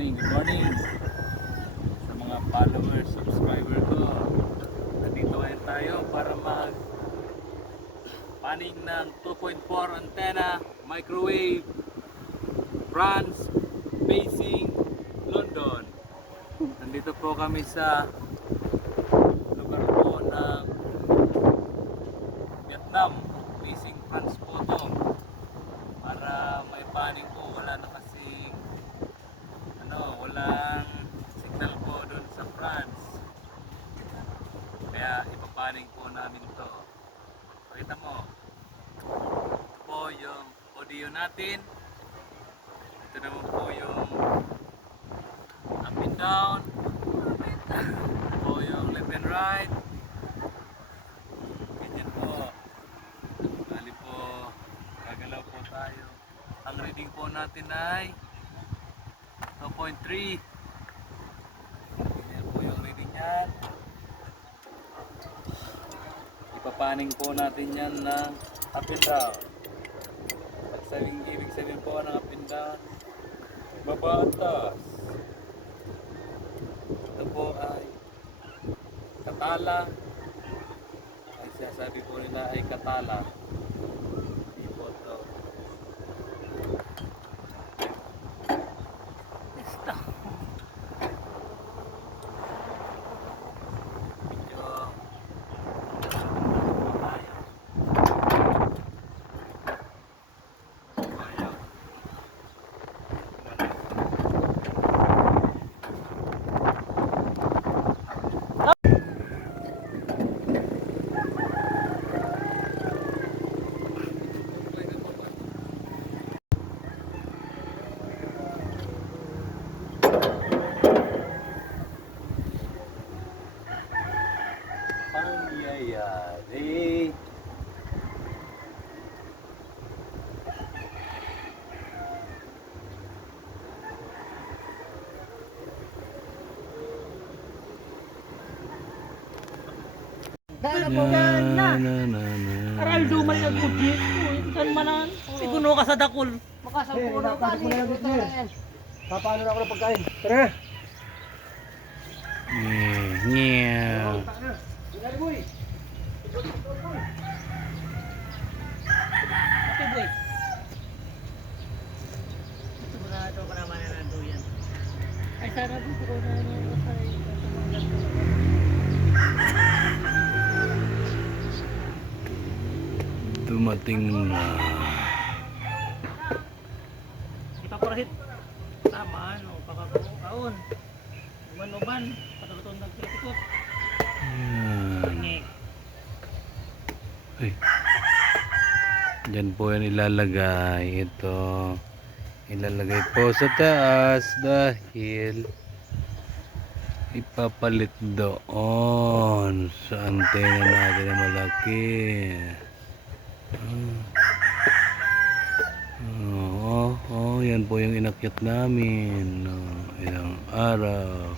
good morning sa mga followers, subscriber ko. Nandito ngayon tayo para paning ng 2.4 antenna, microwave, France, facing London. Nandito po kami sa lugar po ng Vietnam, facing France po to. Para may paning po, wala na kasi walang signal po doon sa France. Kaya ipapaning po namin to. Pakita mo. Ito po yung audio natin. Ito naman po yung up and down. Ito po yung left and right. Ganyan po. Bali po, gagalaw po tayo. Ang reading po natin ay 2.3. Ganyan po yung reading yan. Ipapaning po natin yan ng up and down. Ibig sabihin po ng up and down, baba at taas. Ito po ay katala. Ay sinasabi po nila ay katala. Hindi po ito. Pangyayari. Aral duman yung kudit ko, ikan manan. Iguno ka sa dakol. Makasampuno ka ni. Papaano na ako ng pagkain? Tara! Nyew. Ginari boy! Ate boy. Sigurado ka naman na nanduyan. Ay sana dito ko na Dumating na. ipaparahit. Tama ano, pagkakaon. Uban-uban, patutun nagkikot. Yan. Ngek. Ay. Diyan po yan ilalagay. Ito. Ilalagay po sa taas dahil ipapalit doon sa antena natin na malaki. Yan po yung inakyat namin. Ilang araw.